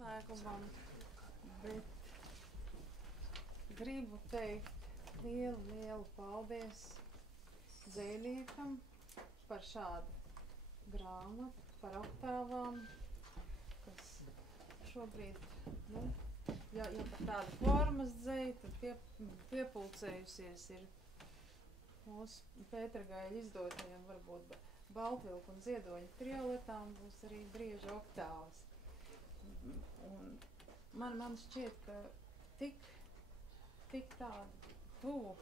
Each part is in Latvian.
noslēgumam, bet gribu teikt lielu paldies dzejniekam par šādu grāmatu, par oktāvām, kas šobrīd, ja par tādu formas dzeju, tad piepulcējusies ir mūsu Pētergaļa izdotajiem varbūt Baltvilku un Ziedoņa trioletām būs arī brieža oktāvas. Un man šķiet, ka tik tādu tuvu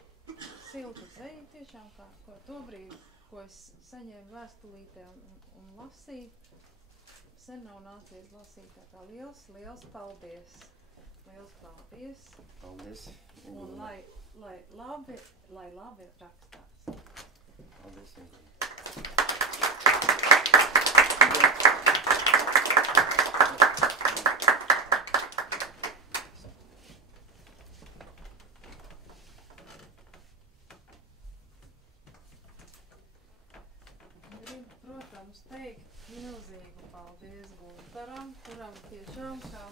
siltu dzeju tiešām, kā to brīdi, ko es saņēmu vēstulītē un lasīju, sen nav nācies lasīt, tā kā liels paldies. Liels paldies. Paldies. Un lai labi rakstās. Paldies. Gribu, protams, teikt milzīgu paldies Guntaram, kuram tiešām, kā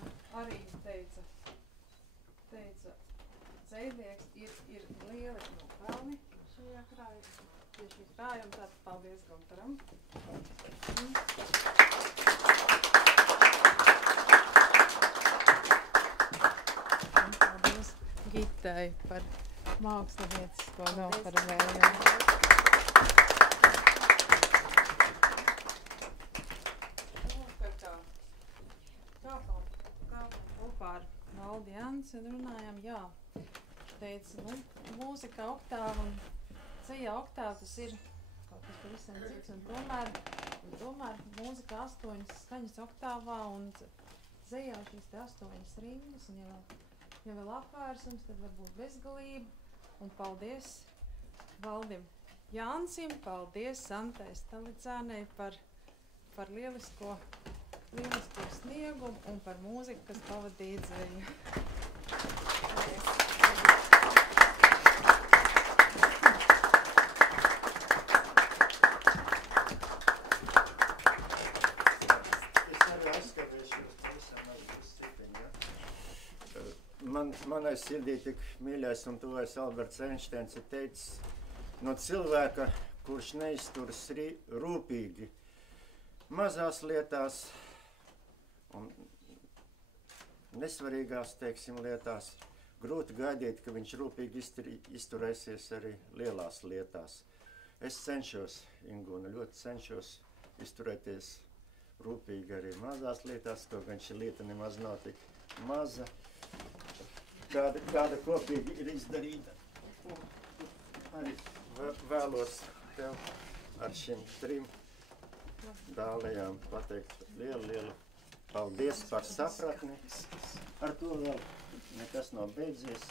arī teica dzejnieks, ir lieli nopelni šajā tieši krājumā, tātad paldies Guntaram. Un paldies Gitai par māksliniecisko noformējumu. Kopā ar Valdi Jansen runājām, teica, mūzika oktāva un ceja oktāva, tas ir kaut kas pavisam cits, un tomēr mūzika 8 skaņas oktāvā un dzejā šīs te 8 rindas, un ja vēl apvērsums, tad varbūt bezgalība, un paldies Valdim Jansim, paldies Santai Stalicānei par lielisko sniegumu un par mūziku, kas pavadīja dzeju. Es arī aizskatīšos pavisam mazliet stipiņu, ja? Manai sirdī tik mīļais un tuvais Alberts Einsteins ir teicis, no cilvēka, kurš neizturas rūpīgi mazās lietās un nesvarīgās, teiksim, lietās, grūti gaidīt, ka viņš rūpīgi izturēsies arī lielās lietās. Es cenšos, Ingūna, ļoti cenšos izturēties rūpīgi arī mazās lietās, kaut gan šī lieta nemaz nav tik maza, kāda kopīgi ir izdarīta. Arī vēlos tev ar šiem 3 dālējām pateikt lielu paldies par sapratni. Ar to vēl nekas nav beidzies,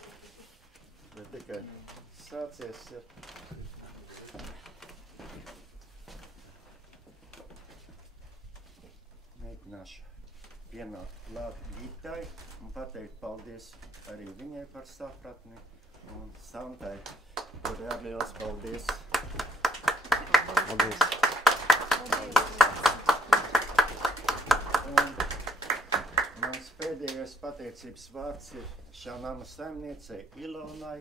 bet tikai sācies ir. Mēģināšu pienākt klāt Gitai un pateikt paldies arī viņai par sapratni un Santai, kur ir liels paldies. Paldies. Un mans pēdējais pateicības vārds ir šā nama saimniecei Ilonai.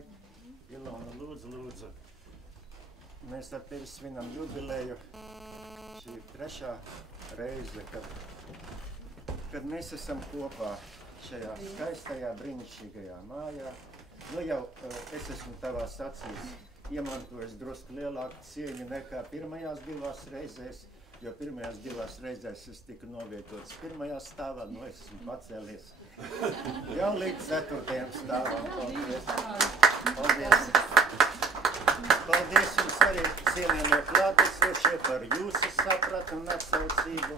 Ilona, lūdzu, mēs ar tevi svinam jubileju. Šī ir 3. reize, kad mēs esam kopā šajā skaistajā, brīnišķīgajā mājā. Nu jau es esmu tavās acīs iemantojis drusku lielāku cieņu nekā pirmajās 2 reizēs, jo pirmajās 2 reizēs es tiku novietots 1. stāvā, nu es esmu pacēlies jau līdz 4. stāvam. Paldies! Paldies jums arī, cienījamie klātesošie, par jūsu sapratu un atsaucību,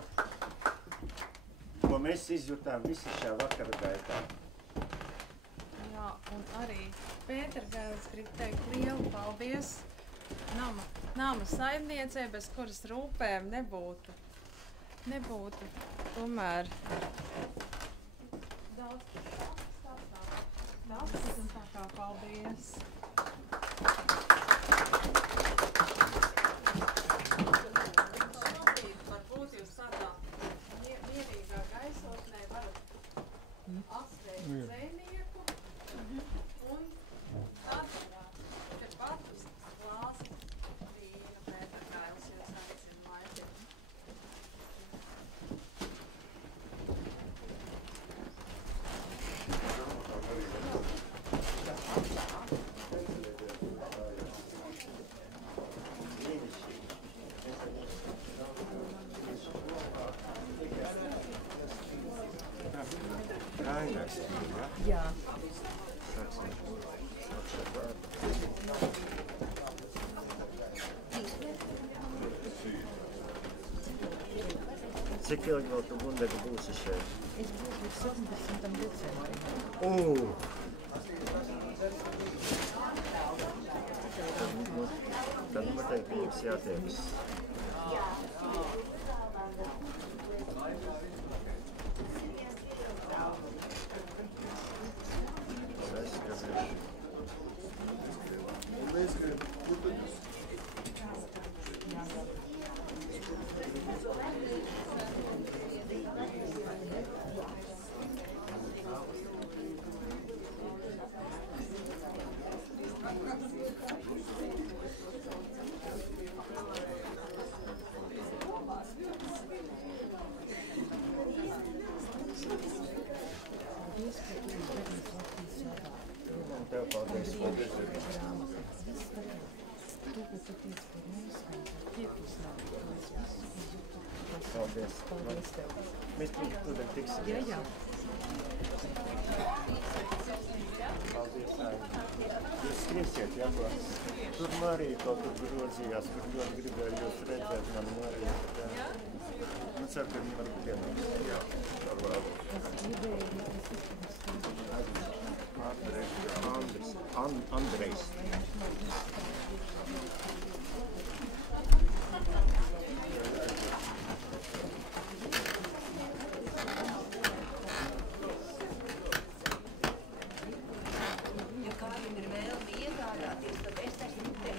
ko mēs izjutām visi šā vakara gaitā. Jā, un arī Pētergailes grib teikt lielu paldies nama saimniecei, bez kuras rūpēm nebūtu tomēr daudz un tā kā paldies. Šobrīd varbūt jūs tādā mierīgā gaisotnē varat zvejnieku. Un tad tepat uz glāzi vīna Pēter Kailis jūs aicina laipni. Jā. Cik ilgi vēl tu Gundega būsi šeit? Es būšu līdz 17. decembrim. Tad noteikti jums jātiekas. Tev paldies. Paldies. Paldies tev. Mēs tūdaļ tiksimies. Jā, jā. Paldies. Jūs skriesiet, jā, ko? Tur Marija kaut kur grozījās, kur ļoti gribēju jūs redzēt, man Marija. Nu, ceru, ka viņi var pienākt. Jā, ar labu. Andrejs. Ja kādam ir vēlme iegādāties, tad es esmu te.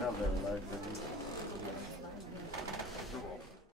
Kā vēl laikam?